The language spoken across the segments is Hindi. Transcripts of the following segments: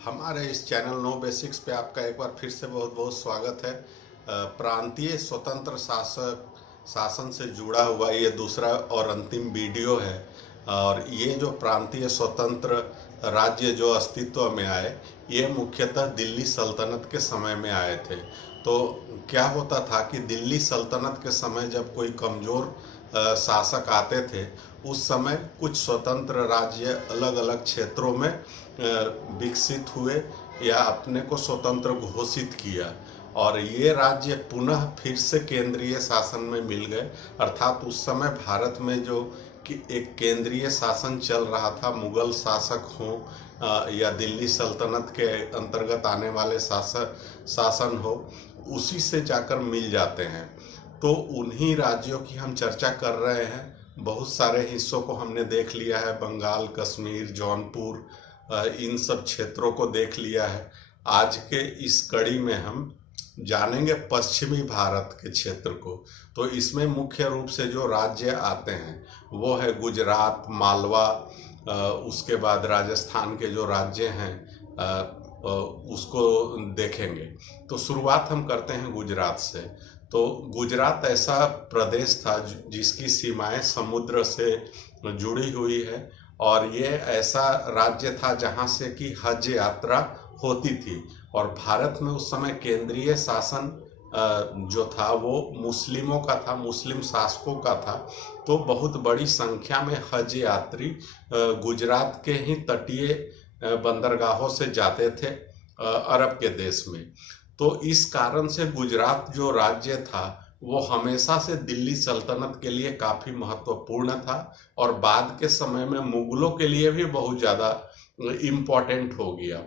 हमारे इस चैनल नो बेसिक्स पे आपका एक बार फिर से बहुत बहुत स्वागत है। प्रांतीय स्वतंत्र शासन से जुड़ा हुआ ये दूसरा और अंतिम वीडियो है। और ये जो प्रांतीय स्वतंत्र राज्य जो अस्तित्व में आए, ये मुख्यतः दिल्ली सल्तनत के समय में आए थे। तो क्या होता था कि दिल्ली सल्तनत के समय जब कोई कमज़ोर शासक आते थे, उस समय कुछ स्वतंत्र राज्य अलग अलग क्षेत्रों में विकसित हुए या अपने को स्वतंत्र घोषित किया, और ये राज्य पुनः फिर से केंद्रीय शासन में मिल गए। अर्थात उस समय भारत में जो कि एक केंद्रीय शासन चल रहा था, मुगल शासक हों या दिल्ली सल्तनत के अंतर्गत आने वाले शासन हो, उसी से जाकर मिल जाते हैं। तो उन्हीं राज्यों की हम चर्चा कर रहे हैं। बहुत सारे हिस्सों को हमने देख लिया है, बंगाल, कश्मीर, जौनपुर, इन सब क्षेत्रों को देख लिया है। आज के इस कड़ी में हम जानेंगे पश्चिमी भारत के क्षेत्र को। तो इसमें मुख्य रूप से जो राज्य आते हैं वो है गुजरात, मालवा, उसके बाद राजस्थान के जो राज्य हैं उसको देखेंगे। तो शुरुआत हम करते हैं गुजरात से। तो गुजरात ऐसा प्रदेश था जिसकी सीमाएं समुद्र से जुड़ी हुई है, और ये ऐसा राज्य था जहाँ से कि हज यात्रा होती थी। और भारत में उस समय केंद्रीय शासन जो था वो मुस्लिमों का था, मुस्लिम शासकों का था। तो बहुत बड़ी संख्या में हज यात्री गुजरात के ही तटीय बंदरगाहों से जाते थे अरब के देश में। तो इस कारण से गुजरात जो राज्य था वो हमेशा से दिल्ली सल्तनत के लिए काफ़ी महत्वपूर्ण था, और बाद के समय में मुगलों के लिए भी बहुत ज़्यादा इम्पोर्टेंट हो गया।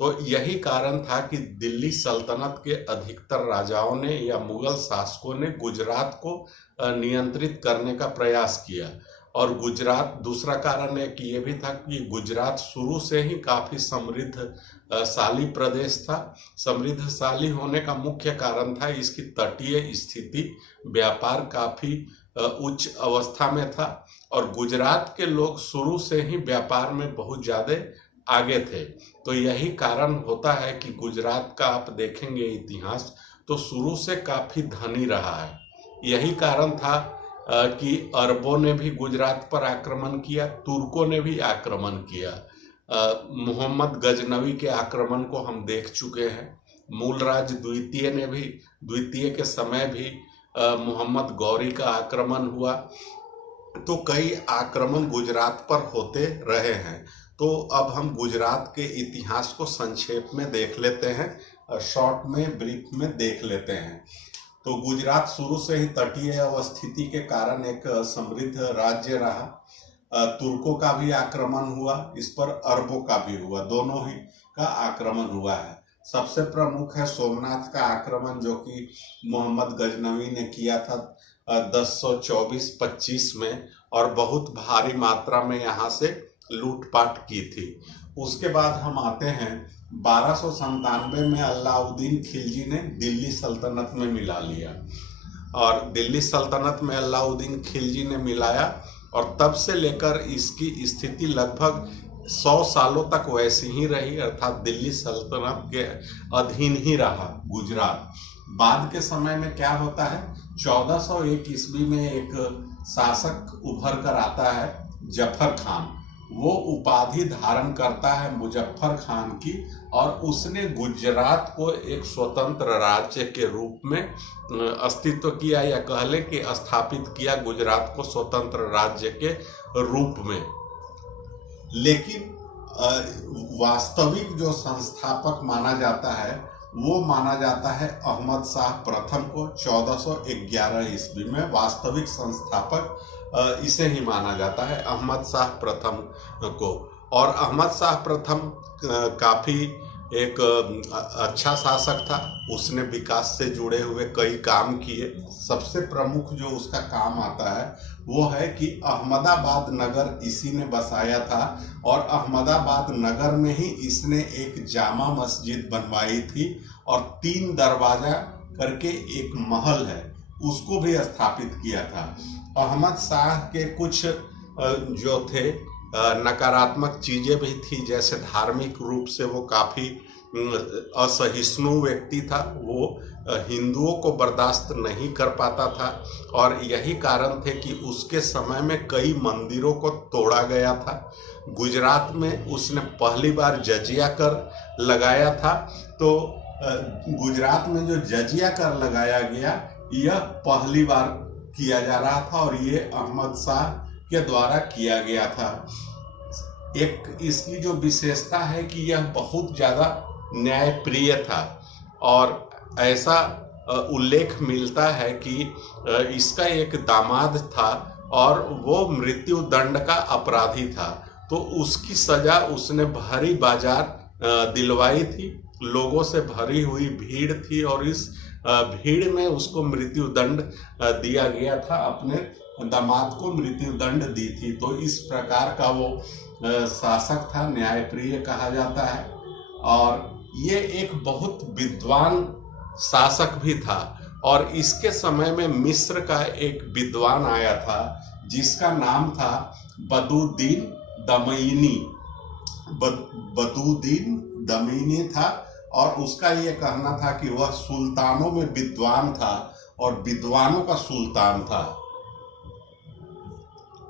तो यही कारण था कि दिल्ली सल्तनत के अधिकतर राजाओं ने या मुगल शासकों ने गुजरात को नियंत्रित करने का प्रयास किया। और गुजरात, दूसरा कारण है कि ये भी था कि गुजरात शुरू से ही काफ़ी समृद्धशाली प्रदेश था। समृद्धशाली होने का मुख्य कारण था इसकी तटीय स्थिति, व्यापार काफ़ी उच्च अवस्था में था, और गुजरात के लोग शुरू से ही व्यापार में बहुत ज़्यादा आगे थे। तो यही कारण होता है कि गुजरात का आप देखेंगे इतिहास तो शुरू से काफ़ी धनी रहा है। यही कारण था कि अरबों ने भी गुजरात पर आक्रमण किया, तुर्कों ने भी आक्रमण किया। मोहम्मद गजनवी के आक्रमण को हम देख चुके हैं। मूलराज द्वितीय ने भी, द्वितीय के समय भी मोहम्मद गौरी का आक्रमण हुआ। तो कई आक्रमण गुजरात पर होते रहे हैं। तो अब हम गुजरात के इतिहास को संक्षेप में देख लेते हैं, शॉर्ट में, ब्रीफ में देख लेते हैं। तो गुजरात शुरू से ही तटीय अवस्थिति के कारण एक समृद्ध राज्य रहा। तुर्कों का भी आक्रमण हुआ इस पर, अरबों का भी हुआ, दोनों ही का आक्रमण हुआ है। सबसे प्रमुख है सोमनाथ का आक्रमण, जो कि मोहम्मद गजनवी ने किया था 1024-25 में, और बहुत भारी मात्रा में यहाँ से लूटपाट की थी। उसके बाद हम आते हैं 1297 में अलाउद्दीन खिलजी ने दिल्ली सल्तनत में मिला लिया, और दिल्ली सल्तनत में अलाउद्दीन खिलजी ने मिलाया, और तब से लेकर इसकी स्थिति लगभग 100 सालों तक वैसी ही रही। अर्थात दिल्ली सल्तनत के अधीन ही रहा गुजरात। बाद के समय में क्या होता है, 1401 ईस्वी में एक शासक उभर कर आता है, जफर खान। वो उपाधि धारण करता है मुजफ्फर खान की, और उसने गुजरात को एक स्वतंत्र राज्य के रूप में अस्तित्व किया, या कह लें कि स्थापित किया गुजरात को स्वतंत्र राज्य के रूप में। लेकिन वास्तविक जो संस्थापक माना जाता है वो माना जाता है अहमद शाह प्रथम को 1411 ईस्वी में। वास्तविक संस्थापक इसे ही माना जाता है, अहमद शाह प्रथम को। और अहमद शाह प्रथम काफ़ी एक अच्छा शासक था। उसने विकास से जुड़े हुए कई काम किए। सबसे प्रमुख जो उसका काम आता है वो है कि अहमदाबाद नगर इसी ने बसाया था, और अहमदाबाद नगर में ही इसने एक जामा मस्जिद बनवाई थी, और 3 दरवाजा करके एक महल है उसको भी स्थापित किया था। अहमद शाह के कुछ जो थे नकारात्मक चीजें भी थी, जैसे धार्मिक रूप से वो काफी असहिष्णु व्यक्ति था। वो हिंदुओं को बर्दाश्त नहीं कर पाता था और यही कारण थे कि उसके समय में कई मंदिरों को तोड़ा गया था। गुजरात में उसने पहली बार जजिया कर लगाया था। तो गुजरात में जो जजिया कर लगाया गया, यह पहली बार किया जा रहा था और ये अहमद शाह के द्वारा किया गया था। एक इसकी जो विशेषता है कि यह बहुत ज़्यादा न्यायप्रिय था और ऐसा उल्लेख मिलता है कि इसका एक दामाद था और वो मृत्यु दंड का अपराधी था। तो उसकी सजा उसने भरी बाजार दिलवाई थी, लोगों से भरी हुई भीड़ थी और इस भीड़ में उसको मृत्यु दंड दिया गया था, अपने दामाद को मृत्यु दंड दी थी। तो इस प्रकार का वो शासक था, न्यायप्रिय कहा जाता है। और ये एक बहुत विद्वान शासक भी था और इसके समय में मिस्र का एक विद्वान आया था जिसका नाम था बदुद्दीन दमयनी। बदुद्दीन दमयनी था और उसका ये कहना था कि वह सुल्तानों में विद्वान था और विद्वानों का सुल्तान था।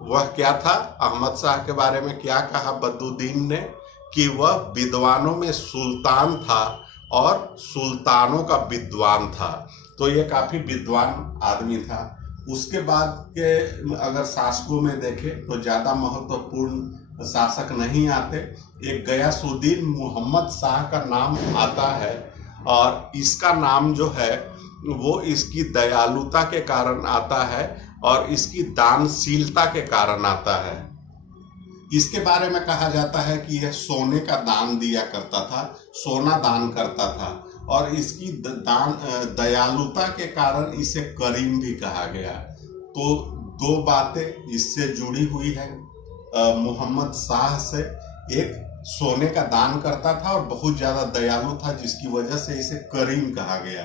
वह क्या था? अहमद शाह के बारे में क्या कहा बदुद्दीन ने कि वह विद्वानों में सुल्तान था और सुल्तानों का विद्वान था। तो ये काफी विद्वान आदमी था। उसके बाद के अगर शासकों में देखें तो ज्यादा महत्वपूर्ण शासक नहीं आते। एक गयासुद्दीन मोहम्मद शाह का नाम आता है और इसका नाम जो है वो इसकी दयालुता के कारण आता है और इसकी दानशीलता के कारण आता है। इसके बारे में कहा जाता है कि यह सोने का दान दिया करता था, सोना दान करता था और इसकी दयालुता के कारण इसे करीम भी कहा गया। तो दो बातें इससे जुड़ी हुई है मोहम्मद शाह से। एक, सोने का दान करता था और बहुत ज्यादा दयालु था जिसकी वजह से इसे करीम कहा गया,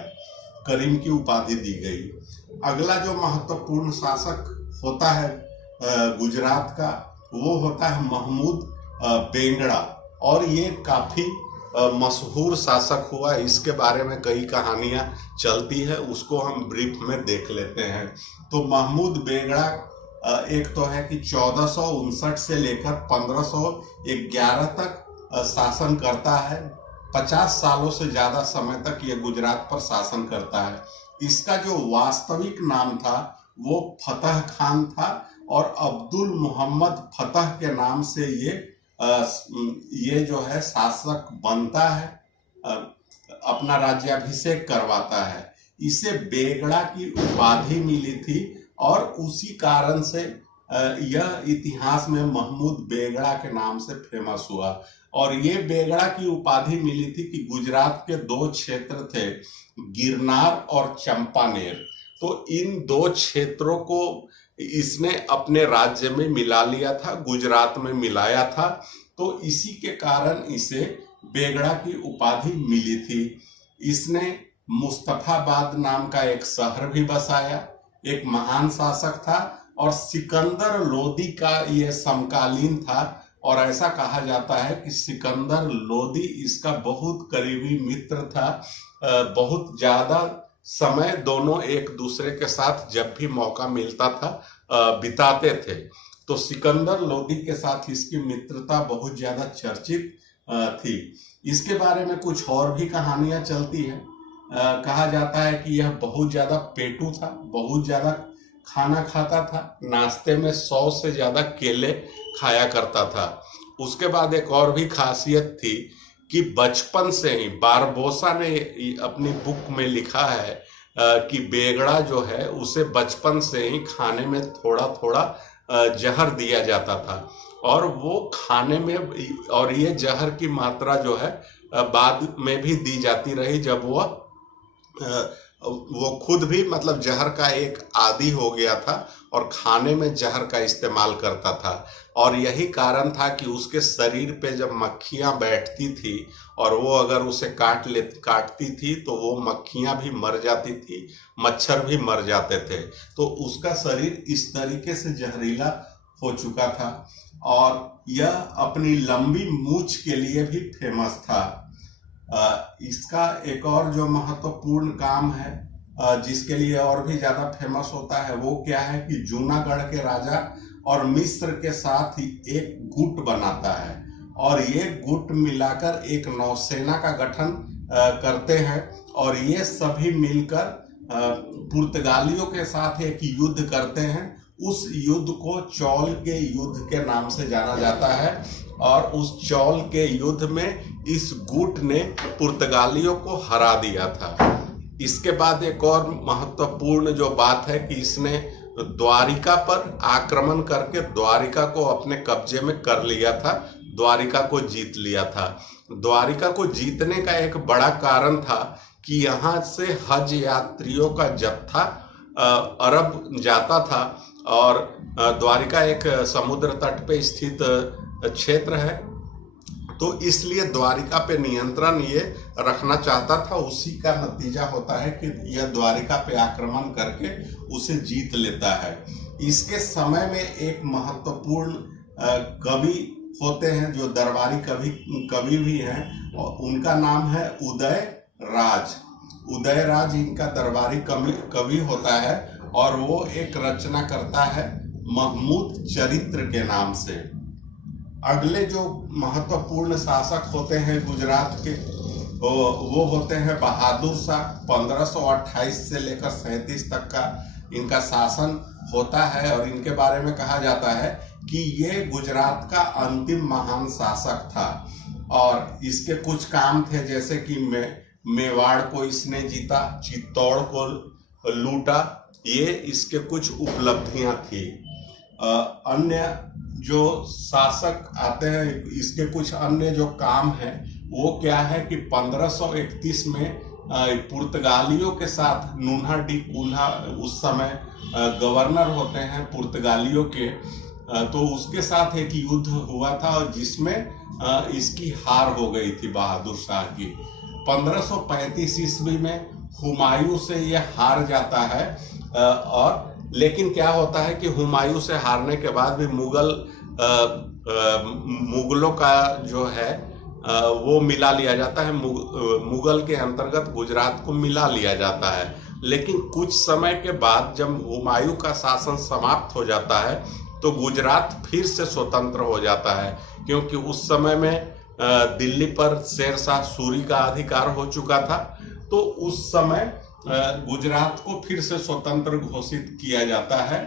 करीम की उपाधि दी गई। अगला जो महत्वपूर्ण शासक होता है गुजरात का, वो होता है महमूद बेंगड़ा और ये काफी मशहूर शासक हुआ। इसके बारे में कई कहानियां चलती है, उसको हम ब्रीफ में देख लेते हैं। तो महमूद बेंगड़ा एक तो है कि 1459 से लेकर 1511 तक शासन करता है। 50 सालों से ज्यादा समय तक ये गुजरात पर शासन करता है। इसका जो वास्तविक नाम था वो फतह खान था और अब्दुल मोहम्मद फतह के नाम से ये जो है शासक बनता है, अपना राज्याभिषेक करवाता है। इसे बेगड़ा की उपाधि मिली थी और उसी कारण से यह इतिहास में महमूद बेगड़ा के नाम से फेमस हुआ। और ये बेगड़ा की उपाधि मिली थी कि गुजरात के दो क्षेत्र थे, गिरनार और चंपानेर। तो इन दो क्षेत्रों को इसने अपने राज्य में मिला लिया था, गुजरात में मिलाया था। तो इसी के कारण इसे बेगड़ा की उपाधि मिली थी। इसने मुस्तफाबाद नाम का एक शहर भी बसाया, एक महान शासक था और सिकंदर लोदी का यह समकालीन था। और ऐसा कहा जाता है कि सिकंदर लोदी इसका बहुत करीबी मित्र था। बहुत ज्यादा समय दोनों एक दूसरे के साथ जब भी मौका मिलता था बिताते थे। तो सिकंदर लोदी के साथ इसकी मित्रता बहुत ज्यादा चर्चित थी। इसके बारे में कुछ और भी कहानियां चलती हैं। कहा जाता है कि यह बहुत ज्यादा पेटू था, बहुत ज्यादा खाना खाता था, नाश्ते में 100 से ज्यादा केले खाया करता था। उसके बाद एक और भी खासियत थी कि बचपन से ही, बारबोसा ने अपनी बुक में लिखा है कि बेगड़ा जो है उसे बचपन से ही खाने में थोड़ा थोड़ा जहर दिया जाता था और वो खाने में, और ये जहर की मात्रा जो है बाद में भी दी जाती रही जब वो खुद भी मतलब जहर का एक आदी हो गया था और खाने में जहर का इस्तेमाल करता था। और यही कारण था कि उसके शरीर पे जब मक्खियां बैठती थी और वो अगर उसे काटती थी तो वो मक्खियां भी मर जाती थी, मच्छर भी मर जाते थे। तो उसका शरीर इस तरीके से जहरीला हो चुका था और यह अपनी लंबी मूंछ के लिए भी फेमस था। इसका एक और जो महत्वपूर्ण काम है जिसके लिए और भी ज्यादा फेमस होता है वो क्या है कि जूनागढ़ के राजा और मिस्र के साथ ही एक गुट बनाता है और ये गुट मिलाकर एक नौसेना का गठन करते हैं और ये सभी मिलकर पुर्तगालियों के साथ एक युद्ध करते हैं। उस युद्ध को चौल के युद्ध के नाम से जाना जाता है और उस चौल के युद्ध में इस गुट ने पुर्तगालियों को हरा दिया था। इसके बाद एक और महत्वपूर्ण जो बात है कि इसने द्वारिका पर आक्रमण करके द्वारिका को अपने कब्जे में कर लिया था, द्वारिका को जीत लिया था। द्वारिका को जीतने का एक बड़ा कारण था कि यहाँ से हज यात्रियों का जत्था अरब जाता था और द्वारिका एक समुद्र तट पे स्थित क्षेत्र है, तो इसलिए द्वारिका पे नियंत्रण ये रखना चाहता था। उसी का नतीजा होता है कि यह द्वारिका पे आक्रमण करके उसे जीत लेता है। इसके समय में एक महत्वपूर्ण कवि होते हैं जो दरबारी कवि भी हैं और उनका नाम है उदयराज। उदयराज इनका दरबारी कवि होता है और वो एक रचना करता है महमूद चरित्र के नाम से। अगले जो महत्वपूर्ण शासक होते हैं गुजरात के वो होते हैं बहादुर शाह। 1528 से लेकर 37 तक का इनका शासन होता है और इनके बारे में कहा जाता है कि ये गुजरात का अंतिम महान शासक था और इसके कुछ काम थे जैसे कि मेवाड़ को इसने जीता, चित्तौड़ को लूटा, ये इसके कुछ उपलब्धियां थी। अन्य जो शासक आते हैं इसके कुछ अन्य जो काम हैं वो क्या है कि 1531 में पुर्तगालियों के साथ नून्हा डी कूल्हा उस समय गवर्नर होते हैं पुर्तगालियों के, तो उसके साथ एक युद्ध हुआ था और जिसमें इसकी हार हो गई थी बहादुर शाह की। 1535 ईस्वी में हुमायूं से यह हार जाता है और लेकिन क्या होता है कि हुमायूं से हारने के बाद भी मुगलों का जो है वो मिला लिया जाता है, मुगल के अंतर्गत गुजरात को मिला लिया जाता है। लेकिन कुछ समय के बाद जब हुमायूं का शासन समाप्त हो जाता है तो गुजरात फिर से स्वतंत्र हो जाता है, क्योंकि उस समय में दिल्ली पर शेर शाह सूरी का अधिकार हो चुका था। तो उस समय गुजरात को फिर से स्वतंत्र घोषित किया जाता है।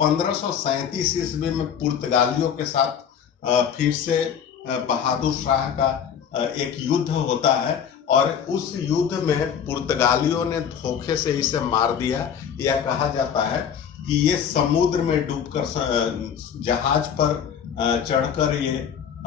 1537 ईस्वी में पुर्तगालियों के साथ फिर से बहादुर शाह का एक युद्ध होता है और उस युद्ध में पुर्तगालियों ने धोखे से इसे मार दिया। यह कहा जाता है कि ये समुद्र में डूबकर जहाज पर चढ़कर ये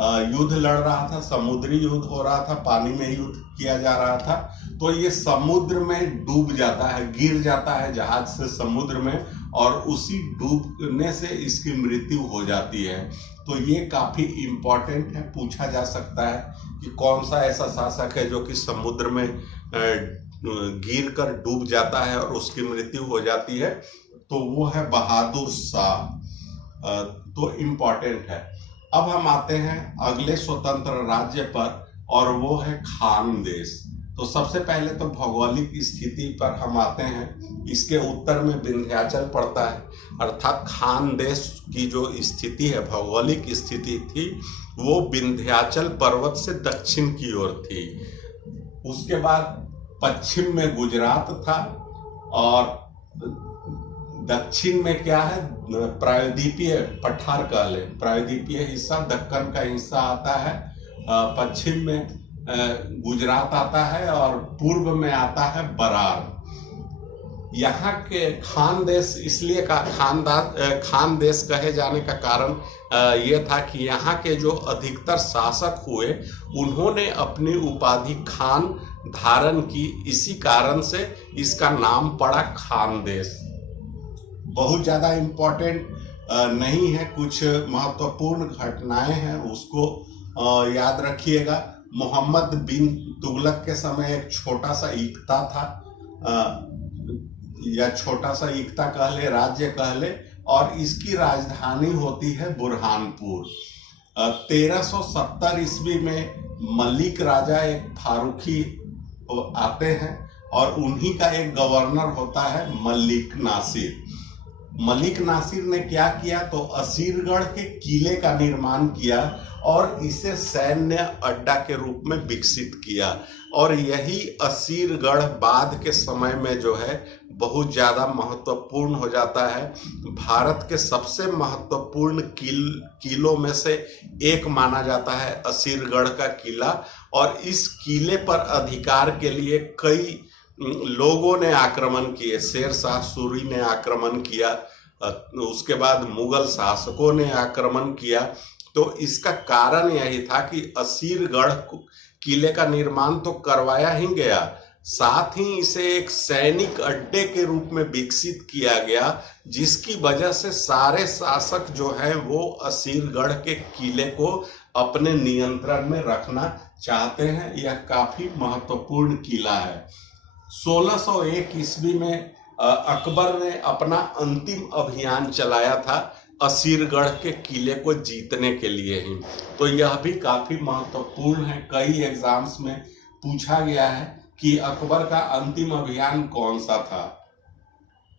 युद्ध लड़ रहा था, समुद्री युद्ध हो रहा था, पानी में युद्ध किया जा रहा था, तो ये समुद्र में डूब जाता है, गिर जाता है जहाज से समुद्र में और उसी डूबने से इसकी मृत्यु हो जाती है। तो ये काफी इम्पोर्टेंट है, पूछा जा सकता है कि कौन सा ऐसा शासक है जो कि समुद्र में गिर कर डूब जाता है और उसकी मृत्यु हो जाती है, तो वो है बहादुर शाह। तो इम्पोर्टेंट है। अब हम आते हैं अगले स्वतंत्र राज्य पर और वो है खानदेश। तो सबसे पहले तो भौगोलिक स्थिति पर हम आते हैं। इसके उत्तर में विंध्याचल पड़ता है, अर्थात खानदेश की जो स्थिति है, भौगोलिक स्थिति थी, वो विंध्याचल पर्वत से दक्षिण की ओर थी। उसके बाद पश्चिम में गुजरात था और दक्षिण में क्या है, प्रायद्वीपीय पठार कह ले, प्रायद्वीपीय हिस्सा दक्कन का हिस्सा आता है। पश्चिम में गुजरात आता है और पूर्व में आता है बरार। यहाँ के खानदेश इसलिए खानदेश कहे जाने का कारण ये था कि यहाँ के जो अधिकतर शासक हुए उन्होंने अपनी उपाधि खान धारण की, इसी कारण से इसका नाम पड़ा खानदेश। बहुत ज़्यादा इम्पोर्टेंट नहीं है, कुछ महत्वपूर्ण घटनाएं हैं उसको याद रखिएगा। मोहम्मद बिन तुगलक के समय एक छोटा सा इक्ता था, या छोटा सा इक्ता कह ले, राज्य कह ले, और इसकी राजधानी होती है बुरहानपुर। 1370 ईस्वी में मलिक राजा एक फारूकी आते हैं और उन्हीं का एक गवर्नर होता है मलिक नासिर। मलिक नासिर ने क्या किया, तो असीरगढ़ के किले का निर्माण किया और इसे सैन्य अड्डा के रूप में विकसित किया। और यही असीरगढ़ बाद के समय में जो है बहुत ज़्यादा महत्वपूर्ण हो जाता है। भारत के सबसे महत्वपूर्ण किलों में से एक माना जाता है असीरगढ़ का किला। और इस किले पर अधिकार के लिए कई लोगों ने आक्रमण किए। शेर शाह सूरी ने आक्रमण किया, उसके बाद मुगल शासकों ने आक्रमण किया। तो इसका कारण यही था कि असीरगढ़ किले का निर्माण तो करवाया ही गया, साथ ही इसे एक सैनिक अड्डे के रूप में विकसित किया गया, जिसकी वजह से सारे शासक जो हैं वो असीरगढ़ के किले को अपने नियंत्रण में रखना चाहते हैं। यह काफी महत्वपूर्ण किला है। 1601 ईस्वी में अकबर ने अपना अंतिम अभियान चलाया था असीरगढ़ के किले को जीतने के लिए ही। तो यह भी काफी महत्वपूर्ण है। कई एग्जाम्स में पूछा गया है कि अकबर का अंतिम अभियान कौन सा था।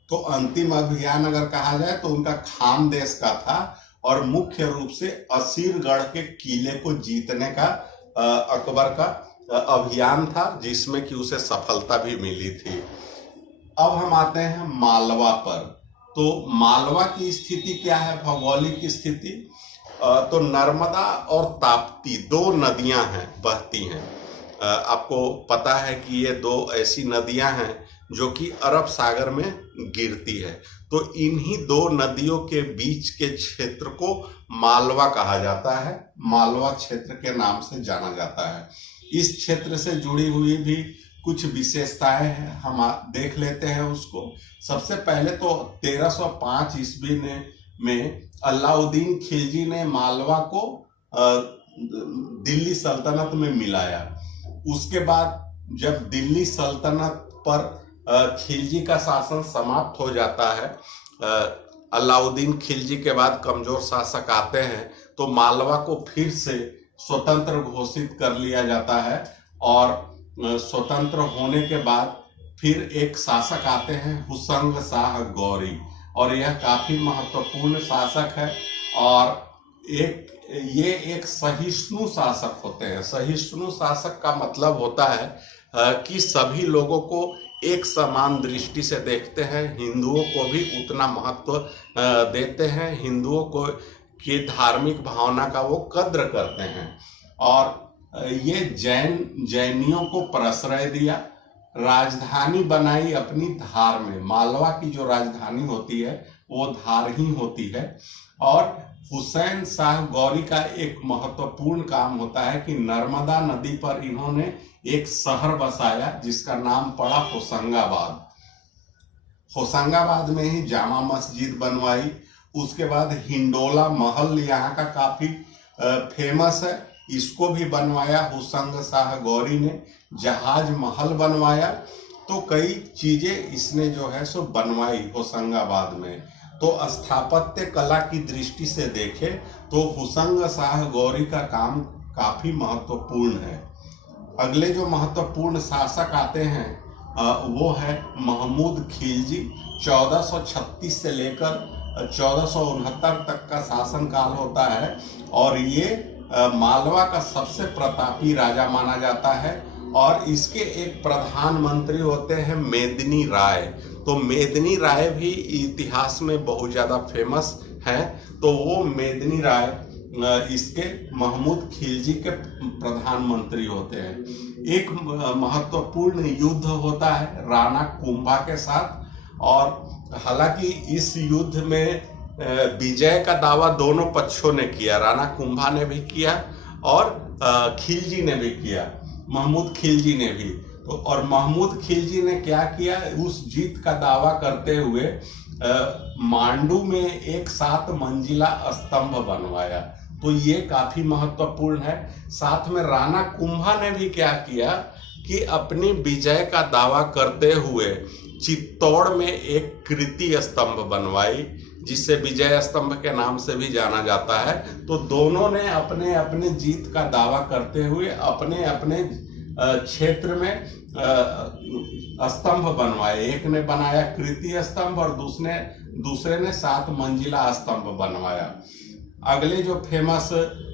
तो अंतिम अभियान अगर कहा जाए तो उनका खानदेश का था और मुख्य रूप से असीरगढ़ के किले को जीतने का अकबर का अभियान था, जिसमें कि उसे सफलता भी मिली थी। अब हम आते हैं मालवा पर। तो मालवा की स्थिति क्या है, भौगोलिक स्थिति? तो नर्मदा और ताप्ती दो नदियां हैं, बहती हैं। आपको पता है कि ये दो ऐसी नदियां हैं जो कि अरब सागर में गिरती है। तो इन्हीं दो नदियों के बीच के क्षेत्र को मालवा कहा जाता है, मालवा क्षेत्र के नाम से जाना जाता है। इस क्षेत्र से जुड़ी हुई भी कुछ विशेषताएं हैं, हम देख लेते हैं उसको। सबसे पहले तो 1305 ईस्वी में अलाउद्दीन खिलजी ने मालवा को दिल्ली सल्तनत में मिलाया। उसके बाद जब दिल्ली सल्तनत पर खिलजी का शासन समाप्त हो जाता है, अलाउद्दीन खिलजी के बाद कमजोर शासक आते हैं, तो मालवा को फिर से स्वतंत्र घोषित कर लिया जाता है। और स्वतंत्र होने के बाद फिर एक शासक आते हैं हुसंग शाह गौरी, और यह काफी महत्वपूर्ण शासक है। और ये एक सहिष्णु शासक होते हैं। सहिष्णु शासक का मतलब होता है कि सभी लोगों को एक समान दृष्टि से देखते हैं, हिंदुओं को भी उतना महत्व देते हैं, हिंदुओं को की धार्मिक भावना का वो कद्र करते हैं। और ये जैनियों को प्रश्रय दिया, राजधानी बनाई अपनी धार में। मालवा की जो राजधानी होती है वो धार ही होती है। और हुसैन शाह गौरी का एक महत्वपूर्ण काम होता है कि नर्मदा नदी पर इन्होंने एक शहर बसाया जिसका नाम पड़ा होशंगाबाद। होशंगाबाद में ही जामा मस्जिद बनवाई। उसके बाद हिंडोला महल यहाँ का काफी फेमस है, इसको भी बनवाया हुसंग शाह गौरी ने। जहाज महल बनवाया। तो कई चीजें इसने जो है सो बनवाई होशंगाबाद में। तो स्थापत्य कला की दृष्टि से देखें तो हुसंग शाह गौरी का काम काफी महत्वपूर्ण है। अगले जो महत्वपूर्ण शासक आते हैं वो है महमूद खिलजी। 1436 से लेकर 1469 तक का शासनकाल होता है और ये मालवा का सबसे प्रतापी राजा माना जाता है। और इसके एक प्रधानमंत्री होते हैं मेदिनी राय। तो मेदिनी राय भी इतिहास में बहुत ज़्यादा फेमस है। तो वो मेदिनी राय इसके महमूद खिलजी के प्रधानमंत्री होते हैं। एक महत्वपूर्ण युद्ध होता है राणा कुंभा के साथ। और हालांकि इस युद्ध में विजय का दावा दोनों पक्षों ने किया, राणा कुंभा ने भी किया और खिलजी ने भी किया, महमूद खिलजी ने भी। तो और महमूद खिलजी ने क्या किया, उस जीत का दावा करते हुए मांडू में एक 7 मंजिला स्तंभ बनवाया। तो ये काफी महत्वपूर्ण है। साथ में राणा कुंभा ने भी क्या किया कि अपनी विजय का दावा करते हुए चित्तौड़ में एक कृति स्तंभ बनवाई जिससे विजय स्तंभ के नाम से भी जाना जाता है। तो दोनों ने अपने अपने जीत का दावा करते हुए अपने अपने क्षेत्र में स्तंभ बनवाए। एक ने बनाया कृति स्तंभ और दूसरे ने 7 मंजिला स्तंभ बनवाया। अगले जो फेमस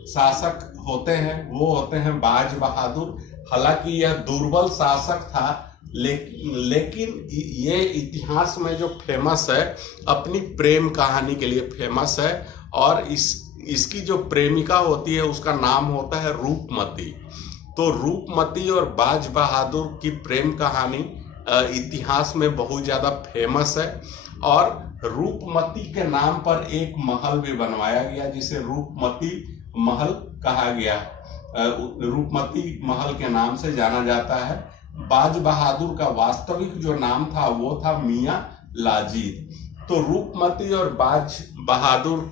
शासक होते हैं वो होते हैं बाज बहादुर। हालांकि यह दुर्बल शासक था, लेकिन ये इतिहास में जो फेमस है, अपनी प्रेम कहानी के लिए फेमस है। और इसकी जो प्रेमिका होती है उसका नाम होता है रूपमती। तो रूपमती और बाज बहादुर की प्रेम कहानी इतिहास में बहुत ज़्यादा फेमस है। और रूपमती के नाम पर एक महल भी बनवाया गया जिसे रूपमती महल कहा गया। रूपमती महल के नाम से जाना जाता है। बाज बहादुर का वास्तविक जो नाम था वो था मियां लाजीद। तो रूपमती और बाज बहादुर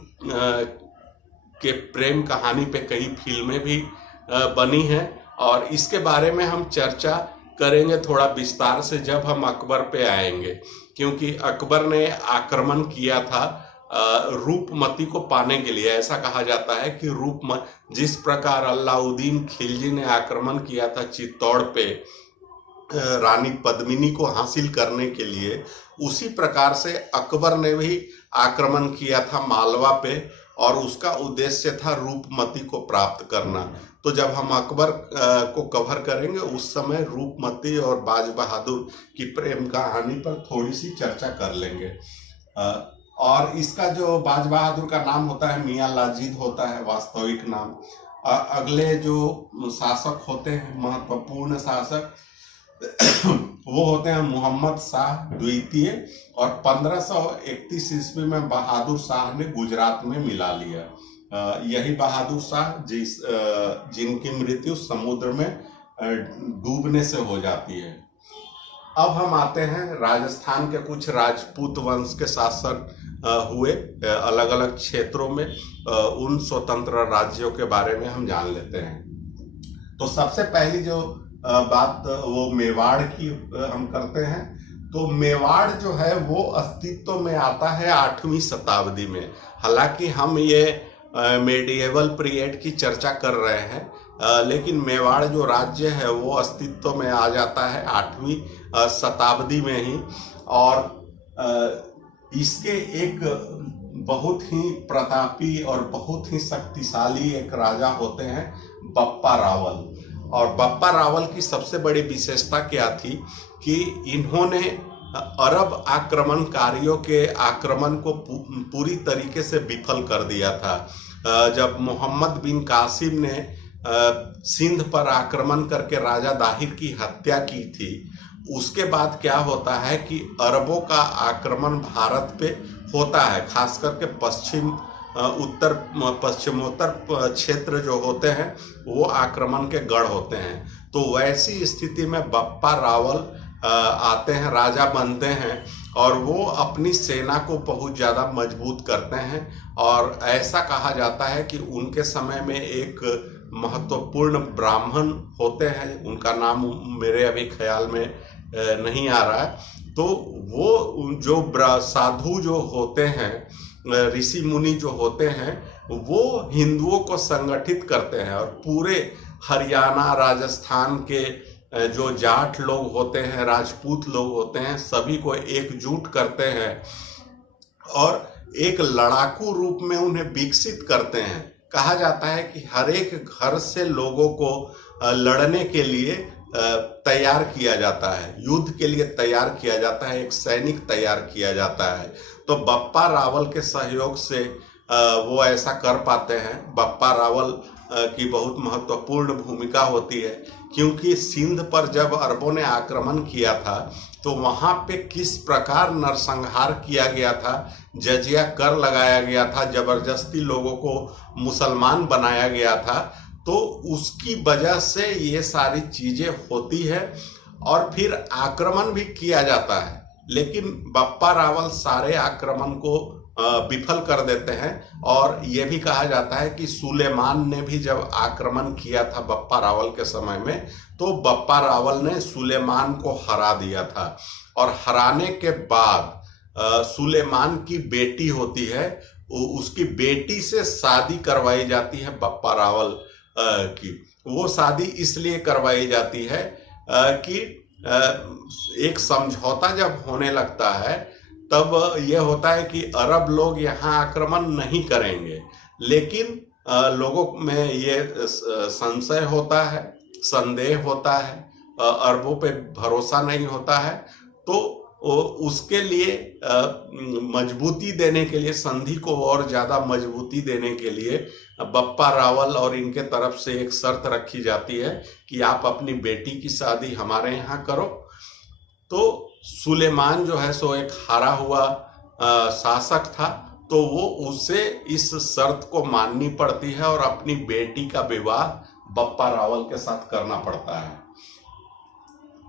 के प्रेम कहानी पे कई फिल्में भी बनी हैं और इसके बारे में हम चर्चा करेंगे थोड़ा विस्तार से जब हम अकबर पे आएंगे, क्योंकि अकबर ने आक्रमण किया था रूपमती को पाने के लिए। ऐसा कहा जाता है कि जिस प्रकार अलाउद्दीन खिलजी ने आक्रमण किया था चित्तौड़ पे रानी पद्मिनी को हासिल करने के लिए, उसी प्रकार से अकबर ने भी आक्रमण किया था मालवा पे और उसका उद्देश्य था रूपमती को प्राप्त करना। तो जब हम अकबर को कवर करेंगे उस समय रूपमती और बाज बहादुर की प्रेम कहानी पर थोड़ी सी चर्चा कर लेंगे। और इसका जो बाज बहादुर का नाम होता है मियां लाजीद होता है वास्तविक नाम। अगले जो शासक होते हैं महत्वपूर्ण शासक वो होते हैं मोहम्मद शाह द्वितीय। और 1531 ईस्वी में बहादुर शाह ने गुजरात में मिला लिया। यही बहादुर शाह जिनकी मृत्यु समुद्र में डूबने से हो जाती है। अब हम आते हैं राजस्थान के कुछ राजपूत वंश के शासक हुए अलग अलग क्षेत्रों में। उन स्वतंत्र राज्यों के बारे में हम जान लेते हैं। तो सबसे पहली जो बात वो मेवाड़ की हम करते हैं। तो मेवाड़ जो है वो अस्तित्व में आता है 8वीं शताब्दी में। हालांकि हम ये मेडिएवल पीरियड की चर्चा कर रहे हैं, लेकिन मेवाड़ जो राज्य है वो अस्तित्व में आ जाता है 8वीं शताब्दी में ही। और इसके एक बहुत ही प्रतापी और बहुत ही शक्तिशाली एक राजा होते हैं बप्पा रावल। और बप्पा रावल की सबसे बड़ी विशेषता क्या थी कि इन्होंने अरब आक्रमणकारियों के आक्रमण को पूरी तरीके से विफल कर दिया था। जब मोहम्मद बिन कासिम ने सिंध पर आक्रमण करके राजा दाहिर की हत्या की थी, उसके बाद क्या होता है कि अरबों का आक्रमण भारत पे होता है। खास करके पश्चिमोत्तर क्षेत्र जो होते हैं वो आक्रमण के गढ़ होते हैं। तो वैसी स्थिति में बप्पा रावल आते हैं, राजा बनते हैं और वो अपनी सेना को बहुत ज़्यादा मजबूत करते हैं। और ऐसा कहा जाता है कि उनके समय में एक महत्वपूर्ण ब्राह्मण होते हैं, उनका नाम मेरे अभी ख्याल में नहीं आ रहा है। तो वो जो साधु जो होते हैं, ऋषि मुनि जो होते हैं, वो हिंदुओं को संगठित करते हैं और पूरे हरियाणा राजस्थान के जो जाट लोग होते हैं, राजपूत लोग होते हैं, सभी को एकजुट करते हैं और एक लड़ाकू रूप में उन्हें विकसित करते हैं। कहा जाता है कि हर एक घर से लोगों को लड़ने के लिए तैयार किया जाता है, युद्ध के लिए तैयार किया जाता है, एक सैनिक तैयार किया जाता है। तो बप्पा रावल के सहयोग से वो ऐसा कर पाते हैं। बप्पा रावल की बहुत महत्वपूर्ण भूमिका होती है, क्योंकि सिंध पर जब अरबों ने आक्रमण किया था तो वहाँ पे किस प्रकार नरसंहार किया गया था, जजिया कर लगाया गया था, जबरदस्ती लोगों को मुसलमान बनाया गया था। तो उसकी वजह से ये सारी चीजें होती है और फिर आक्रमण भी किया जाता है, लेकिन बप्पा रावल सारे आक्रमण को विफल कर देते हैं। और ये भी कहा जाता है कि सुलेमान ने भी जब आक्रमण किया था बप्पा रावल के समय में, तो बप्पा रावल ने सुलेमान को हरा दिया था। और हराने के बाद सुलेमान की बेटी होती है, उसकी बेटी से शादी करवाई जाती है बप्पा रावल की। वो शादी इसलिए करवाई जाती है कि एक समझौता जब होने लगता है तब यह होता है कि अरब लोग यहाँ आक्रमण नहीं करेंगे, लेकिन लोगों में ये संशय होता है, संदेह होता है, अरबों पे भरोसा नहीं होता है। तो उसके लिए मजबूती देने के लिए, संधि को और ज्यादा मजबूती देने के लिए बप्पा रावल और इनके तरफ से एक शर्त रखी जाती है कि आप अपनी बेटी की शादी हमारे यहाँ करो। तो सुलेमान जो है सो एक हारा हुआ शासक था, तो वो उसे इस शर्त को माननी पड़ती है और अपनी बेटी का विवाह बप्पा रावल के साथ करना पड़ता है।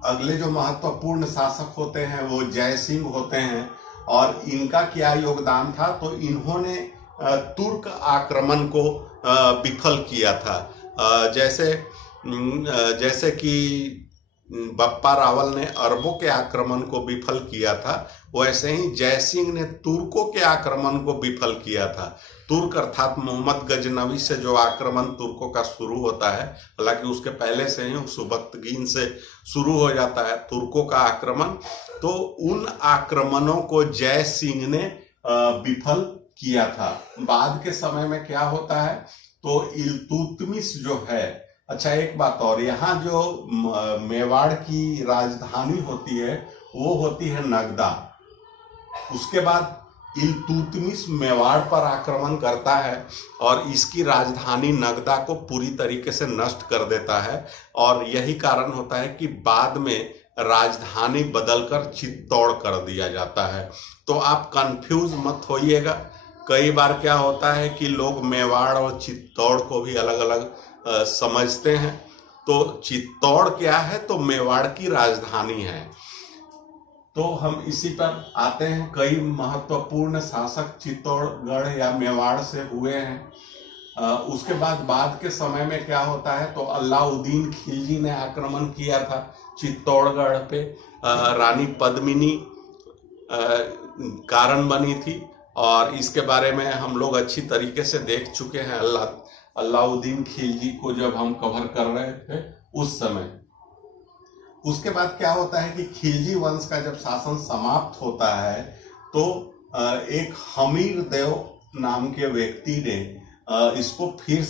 अगले जो महत्वपूर्ण शासक होते हैं वो जय सिंह होते हैं, और इनका क्या योगदान था, तो इन्होंने तुर्क आक्रमण को विफल किया था। जैसे कि बप्पा रावल ने अरबों के आक्रमण को विफल किया था, वैसे ही जय सिंह ने तुर्कों के आक्रमण को विफल किया था। तुर्क अर्थात मोहम्मद गजनवी से जो आक्रमण तुर्कों का शुरू होता है, हालांकि उसके पहले से ही सुबक्तगीन से शुरू हो जाता है तुर्कों का आक्रमण, तो उन आक्रमणों को जय सिंह ने विफल किया था। बाद के समय में क्या होता है, तो इल्तुतमिश जो है, अच्छा एक बात और, यहाँ जो मेवाड़ की राजधानी होती है वो होती है नगदा। उसके बाद इल्तुतमिश मेवाड़ पर आक्रमण करता है और इसकी राजधानी नगदा को पूरी तरीके से नष्ट कर देता है, और यही कारण होता है कि बाद में राजधानी बदलकर चित्तौड़ कर दिया जाता है। तो आप कंफ्यूज मत होइएगा, कई बार क्या होता है कि लोग मेवाड़ और चित्तौड़ को भी अलग अलग समझते हैं। तो चित्तौड़ क्या है, तो मेवाड़ की राजधानी है। तो हम इसी पर आते हैं, कई महत्वपूर्ण शासक चित्तौड़गढ़ या मेवाड़ से हुए हैं। उसके बाद के समय में क्या होता है, तो अलाउद्दीन खिलजी ने आक्रमण किया था चित्तौड़गढ़ पे। रानी पद्मिनी कारण बनी थी, और इसके बारे में हम लोग अच्छी तरीके से देख चुके हैं अलाउद्दीन खिलजी को जब हम कवर कर रहे थे उस समय। उसके बाद क्या होता है कि खिलजी वंश का जब शासन समाप्त होता है, तो एक हमीर देव नाम के व्यक्ति ने इसको फिर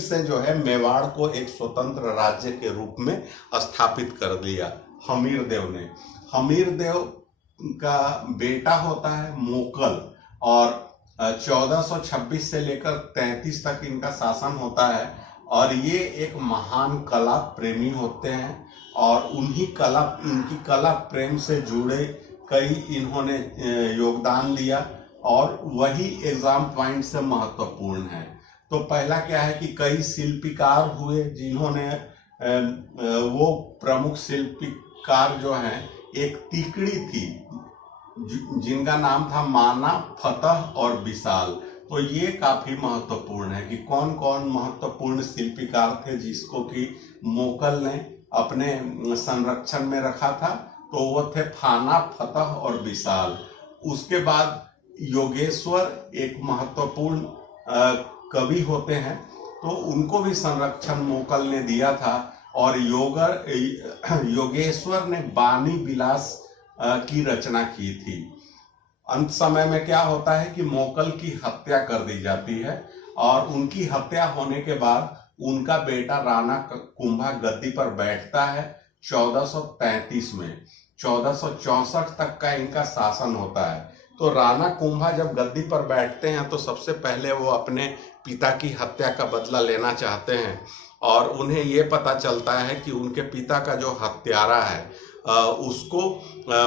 से जो है मेवाड़ को एक स्वतंत्र राज्य के रूप में स्थापित कर दिया हमीर देव ने। हमीर देव का बेटा होता है मोकल, और 1426 से लेकर 33 तक इनका शासन होता है, और ये एक महान कला प्रेमी होते हैं, और इनकी कला प्रेम से जुड़े कई इन्होंने योगदान दिया, और वही एग्जाम पॉइंट से महत्वपूर्ण है। तो पहला क्या है कि कई शिल्पीकार हुए जिन्होंने वो प्रमुख शिल्पीकार जो हैं, एक तिकड़ी थी जिनका नाम था माना, फतह और विशाल। तो ये काफी महत्वपूर्ण है कि कौन कौन महत्वपूर्ण शिल्पीकार थे जिसको कि मोकल ने अपने संरक्षण में रखा था। तो वो थे फाना, फतह और विशाल। उसके बाद योगेश्वर एक महत्वपूर्ण कवि होते हैं, तो उनको भी संरक्षण मोकल ने दिया था, और योगेश्वर ने वाणी विलास की रचना की थी। अंत समय में क्या होता है कि मोकल की हत्या कर दी जाती है, और उनकी हत्या होने के बाद उनका बेटा राणा कुंभा गद्दी पर बैठता है 1433 में। 1464 तक का इनका शासन होता है। तो राणा कुंभा जब गद्दी पर बैठते हैं तो सबसे पहले वो अपने पिता की हत्या का बदला लेना चाहते हैं, और उन्हें ये पता चलता है कि उनके पिता का जो हत्यारा है उसको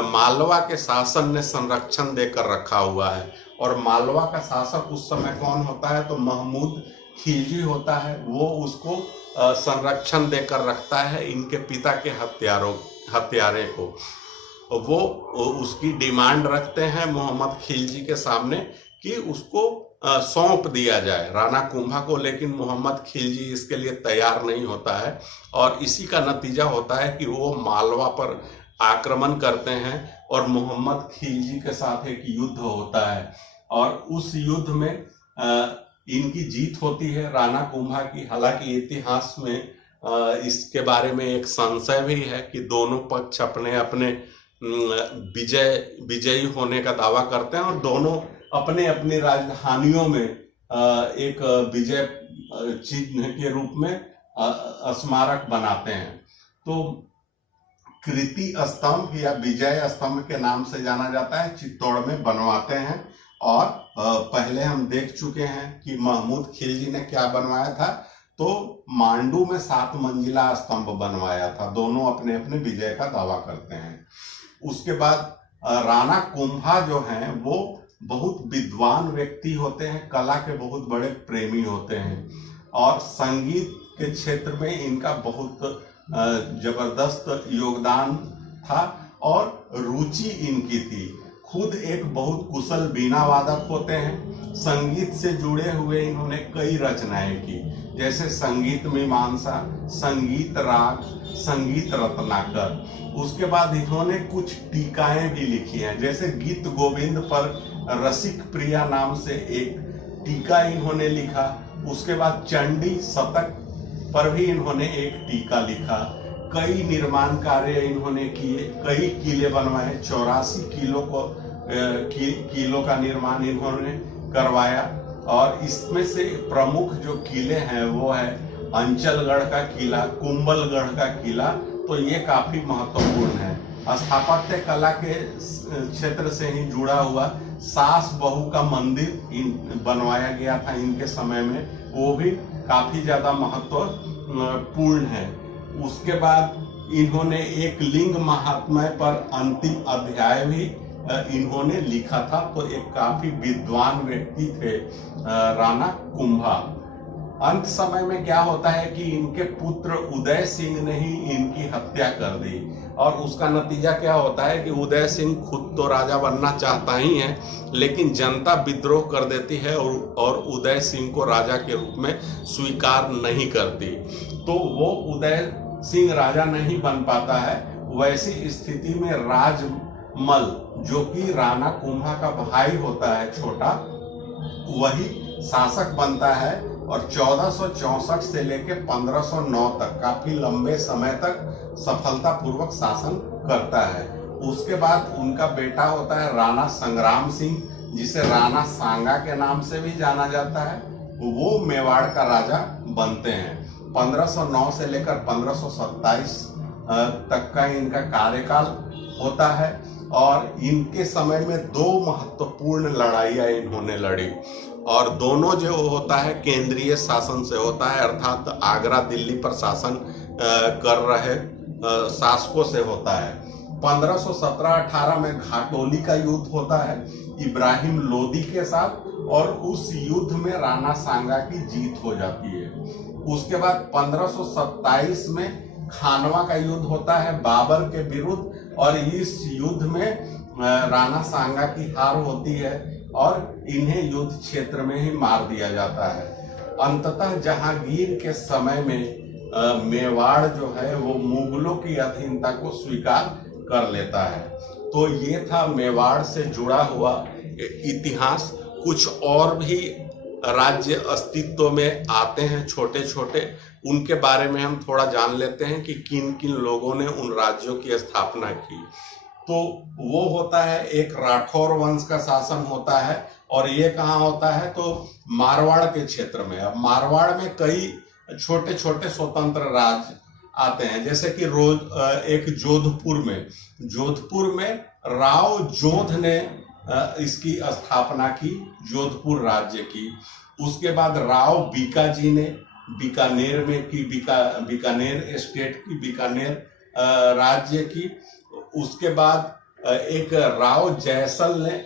मालवा के शासन ने संरक्षण देकर रखा हुआ है। और मालवा का शासक उस समय कौन होता है, तो महमूद खिलजी होता है। वो उसको संरक्षण देकर रखता है इनके पिता के हत्यारे को। वो उसकी डिमांड रखते हैं मोहम्मद खिलजी के सामने कि उसको सौंप दिया जाए राणा कुंभा को, लेकिन मोहम्मद खिलजी इसके लिए तैयार नहीं होता है, और इसी का नतीजा होता है कि वो मालवा पर आक्रमण करते हैं और मोहम्मद खिलजी के साथ एक युद्ध होता है और उस युद्ध में इनकी जीत होती है राणा कुंभा की। हालांकि इतिहास में इसके बारे में एक संशय भी है कि दोनों पक्ष अपने अपने विजयी होने का दावा करते हैं और दोनों अपने अपने राजधानियों में एक विजय चिन्ह के रूप में स्मारक बनाते हैं। तो कृति स्तंभ या विजय स्तंभ के नाम से जाना जाता है, चित्तौड़ में बनवाते हैं। और पहले हम देख चुके हैं कि महमूद खिलजी ने क्या बनवाया था, तो मांडू में 7 मंजिला स्तंभ बनवाया था। दोनों अपने अपने विजय का दावा करते हैं। उसके बाद राणा कुंभा जो हैं वो बहुत विद्वान व्यक्ति होते हैं, कला के बहुत बड़े प्रेमी होते हैं और संगीत के क्षेत्र में इनका बहुत जबरदस्त योगदान था और रुचि इनकी थी। खुद एक बहुत कुशल बीना वादक होते हैं। संगीत से जुड़े हुए इन्होंने कई रचनाएं की, जैसे संगीत मीमांसा, संगीत राग, संगीत रत्नाकर। उसके बाद इन्होंने कुछ टीकाएं भी लिखी हैं, जैसे गीत गोविंद पर रसिक प्रिया नाम से एक टीका इन्होंने लिखा। उसके बाद चंडी शतक पर भी इन्होंने एक टीका लिखा। कई निर्माण कार्य इन्होंने किए, कई किले बनवाए, 84 किलों का निर्माण इन्होंने करवाया। और इसमें से प्रमुख जो किले हैं वो है अंचलगढ़ का किला, कुंभलगढ़ का किला, तो ये काफी महत्वपूर्ण है। स्थापत्य कला के क्षेत्र से ही जुड़ा हुआ सास बहू का मंदिर बनवाया गया था इनके समय में, वो भी काफी ज्यादा महत्वपूर्ण है। उसके बाद इन्होंने एक लिंग महात्म्य पर अंतिम अध्याय भी इन्होंने लिखा था, तो एक काफी विद्वान व्यक्ति थे राणा कुंभा। अंत समय में क्या होता है कि इनके पुत्र उदय सिंह ने ही इनकी हत्या कर दी और उसका नतीजा क्या होता है कि उदय सिंह खुद तो राजा बनना चाहता ही है, लेकिन जनता विद्रोह कर देती है और उदय सिंह को राजा के रूप में स्वीकार नहीं करती, तो वो उदय सिंह राजा नहीं बन पाता है। वैसी स्थिति में राजमल, जो कि राणा कुंभा का भाई होता है छोटा, वही शासक बनता है और 1464 से लेकर 1509 तक काफी लंबे समय तक सफलतापूर्वक शासन करता है। उसके बाद उनका बेटा होता है राणा संग्राम सिंह, जिसे राणा सांगा के नाम से भी जाना जाता है, वो मेवाड़ का राजा बनते हैं। 1509 से लेकर 1527 तक का इनका कार्यकाल होता है और इनके समय में 2 महत्वपूर्ण लड़ाइयां इन्होंने लड़ी और दोनों जो होता है केंद्रीय शासन से होता है, अर्थात आगरा दिल्ली पर शासन कर रहे शासकों से होता है। 1517-18 में घाटोली का युद्ध होता है इब्राहिम लोदी के साथ और उस युद्ध में राणा सांगा की जीत हो जाती है। उसके बाद 1527 में खानवा का युद्ध होता है बाबर के विरुद्ध और इस युद्ध में राणा सांगा की हार होती है और इन्हें युद्ध क्षेत्र में ही मार दिया जाता है। अंततः जहांगीर के समय में मेवाड़ जो है वो मुगलों की अधीनता को स्वीकार कर लेता है। तो ये था मेवाड़ से जुड़ा हुआ इतिहास। कुछ और भी राज्य अस्तित्व में आते हैं छोटे छोटे, उनके बारे में हम थोड़ा जान लेते हैं कि किन किन लोगों ने उन राज्यों की स्थापना की। तो वो होता है, एक राठौर वंश का शासन होता है और ये कहाँ होता है, तो मारवाड़ के क्षेत्र में। अब मारवाड़ में कई छोटे छोटे स्वतंत्र राज्य आते हैं, जैसे कि एक जोधपुर में राव जोध ने इसकी स्थापना की, जोधपुर राज्य की। उसके बाद राव बीकाजी ने बीकानेर में की, बीकानेर स्टेट की, बीकानेर राज्य की। उसके बाद एक राव जैसल ने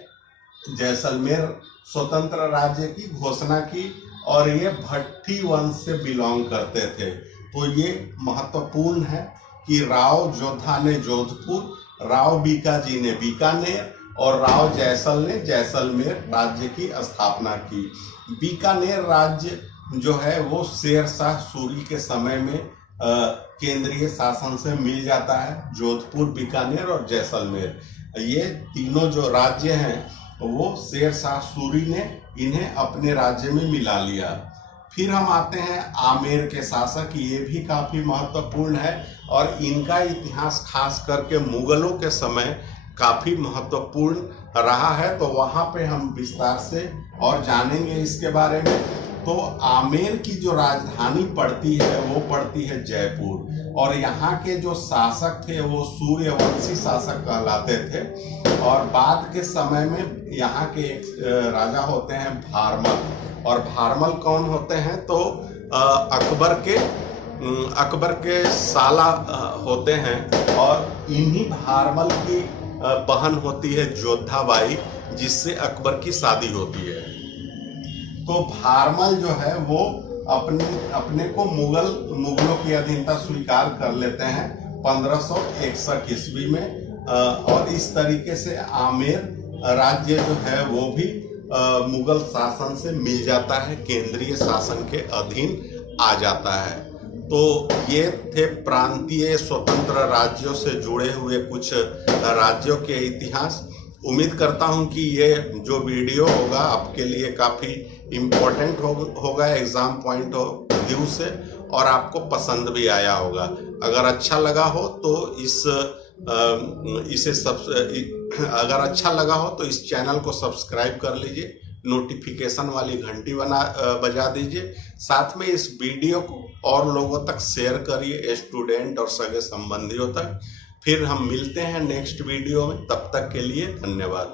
जैसलमेर स्वतंत्र राज्य की घोषणा की और ये भट्टी वंश से बिलोंग करते थे। तो ये महत्वपूर्ण है कि राव जोधा ने जोधपुर, राव बीकाजी ने बीकानेर और राव जैसल ने जैसलमेर राज्य की स्थापना की। बीकानेर राज्य जो है वो शेर शाह सूरी के समय में केंद्रीय शासन से मिल जाता है। जोधपुर, बीकानेर और जैसलमेर, ये तीनों जो राज्य हैं वो शेर शाह सूरी ने इन्हें अपने राज्य में मिला लिया। फिर हम आते हैं आमेर के शासक, ये भी काफी महत्वपूर्ण है और इनका इतिहास खास करके मुगलों के समय काफी महत्वपूर्ण रहा है, तो वहां पे हम विस्तार से और जानेंगे इसके बारे में। तो आमेर की जो राजधानी पड़ती है वो पड़ती है जयपुर, और यहाँ के जो शासक थे वो सूर्यवंशी शासक कहलाते थे। और बाद के समय में यहाँ के एक राजा होते हैं भारमल, और भारमल कौन होते हैं तो अकबर के साला होते हैं, और इन्हीं भारमल की बहन होती है जोधाबाई, जिससे अकबर की शादी होती है। तो भारमल जो है वो अपने को मुगलों की अधीनता स्वीकार कर लेते हैं 1561 ईस्वी में, और इस तरीके से आमेर राज्य जो है वो भी मुगल शासन से मिल जाता है, केंद्रीय शासन के अधीन आ जाता है। तो ये थे प्रांतीय स्वतंत्र राज्यों से जुड़े हुए कुछ राज्यों के इतिहास। उम्मीद करता हूं कि ये जो वीडियो होगा आपके लिए काफ़ी इम्पोर्टेंट होगा एग्ज़ाम पॉइंट ऑफ व्यू से, और आपको पसंद भी आया होगा। अगर अच्छा लगा हो तो अगर अच्छा लगा हो तो इस चैनल को सब्सक्राइब कर लीजिए, नोटिफिकेशन वाली घंटी बजा दीजिए। साथ में इस वीडियो को और लोगों तक शेयर करिए, स्टूडेंट और सगे संबंधियों तक। फिर हम मिलते हैं नेक्स्ट वीडियो में, तब तक के लिए धन्यवाद।